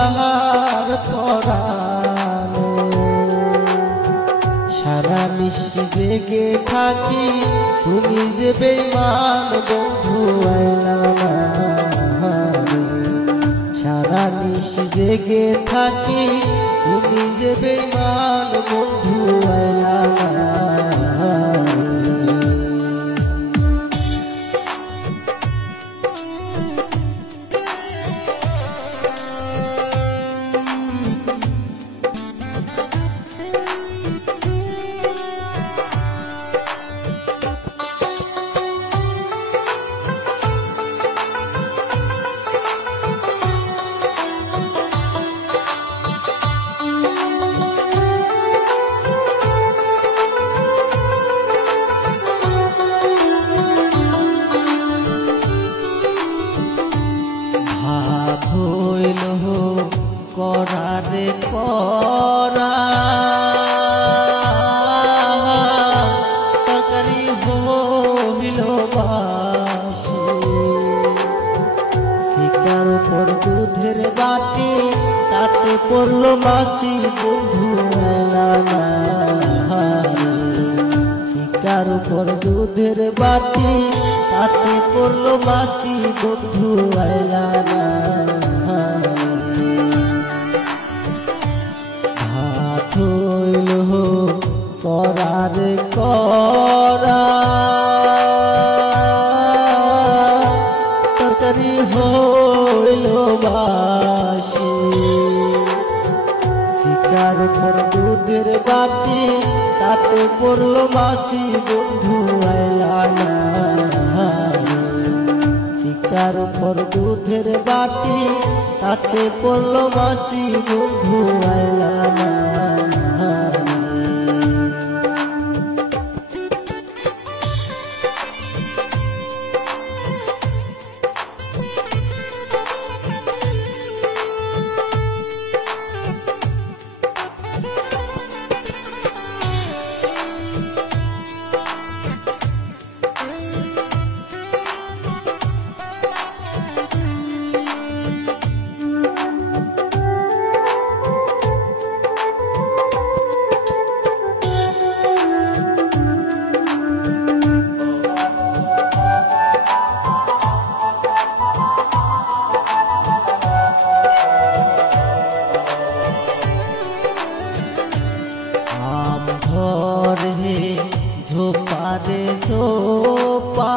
আহুলার পরাণে সারা নিশি জেগে থাকি তুমি যে বেঈমান বন্ধু আইলা না সারা নিশি জেগে থাকি তুমি যে বেঈমান বন্ধু আইলা না হইল করারে করা তরকারি হইল বাসি শিকার উপর দুধের বাটি তাতে পড়ল মাসি বন্ধু আইলা না শিকার উপর দুধের বাটি তাতে পড়ল মাসি বন্ধু আইলা না ভাত হইল করারে করা তরকারি হইল বাসি শিকার উপর দুধের বাটি তাতে পড়ল মাসি বন্ধু আইলা না শিকার উপর দুধের বাটি তাতে পড়ল মাসি বন্ধু আইলা না ঝোপারে ঝোপা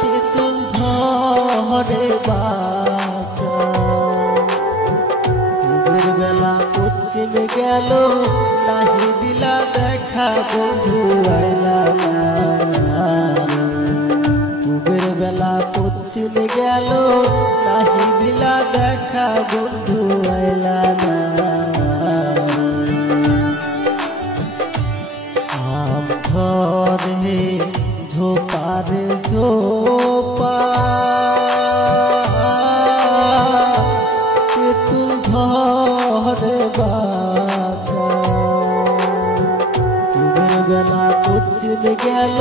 তেঁতুল ধরে বাঁকা ভোরের বেলা পশ্চিম গেল নাহি দিলা দেখা বন্ধু আইলা না ভোরের বেলা পশ্চিম গেল নাহি দিলা দেখা বন্ধু আইলা না ধরে ঝোপারে ঝোপা তেঁতুল ধরে বাঁকা ভোরের বেলা পশ্চিম গেল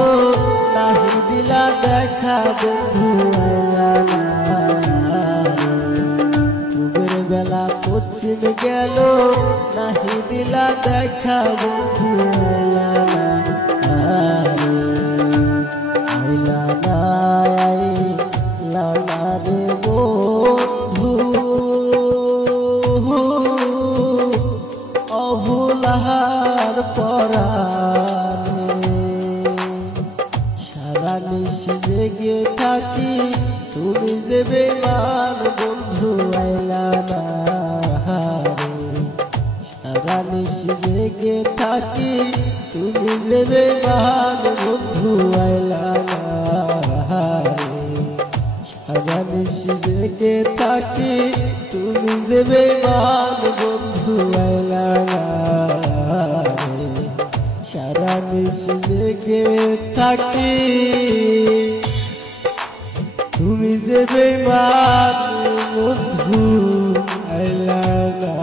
নাহি দিলা দেখা বন্ধু আইলা না ভোরের বেলা পশ্চিম গেল নাহি দিলা দেখা বন্ধু আইলা না আইলা না আইলা না রে বন্ধু অভুলার পরাণে সারা নিশি জেগে থাকি তুমি যে বেঈমান বন্ধু আইলা না সারা নিশি জেগে থাকি তুমি যে বেঈমান বন্ধু আইলা না সারা নিশি জেগে থাকি তুমি যে বেঈমান বন্ধু আইলা না সারা নিশি জেগে থাকি তুমি যে বেঈমান বন্ধু আইলা না